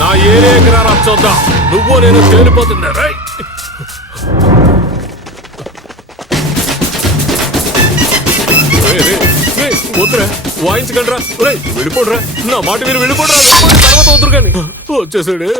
నా ఏరియాకి రా చూద్దాం. నువ్వు నేను తేలిపోతున్నా. రైట్ వద్దురా, వాయించగలరా? వెళ్ళిపోడరా, నా మాట మీరు వెళ్ళిపోడరా. తర్వాత వద్దురు కానీ. వచ్చేసాడు.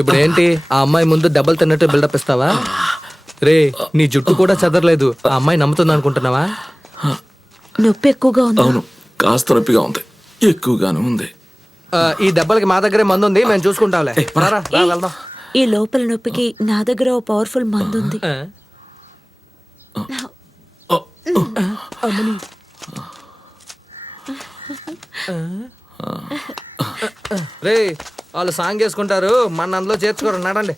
ఇప్పుడు ఏంటి, ఆ అమ్మాయి ముందు దెబ్బలు తిన్నట్టు బిల్డప్ ఇస్తావా? రే, నీ జుట్టు కూడా చెదరలేదు, ఆ అమ్మాయి నమ్ముతుంది అనుకుంటున్నావా? నొప్పి ఎక్కువగా ఉంది. అవును, కాస్త నొప్పిగా ఉంది, ఎక్కువగానే ఉంది. ఈ దెబ్బలకి మా దగ్గరే మందు ఉంది, మేము చూసుకుంటాంలే. వెళ్దాం. ఈ లోపల నొప్పికి నా దగ్గర ఓ పవర్ఫుల్ మందు ఉంది. రే, వాళ్ళు సాంగ్ చేసుకుంటారు, మన అందులో చేర్చుకోరు. నడండి.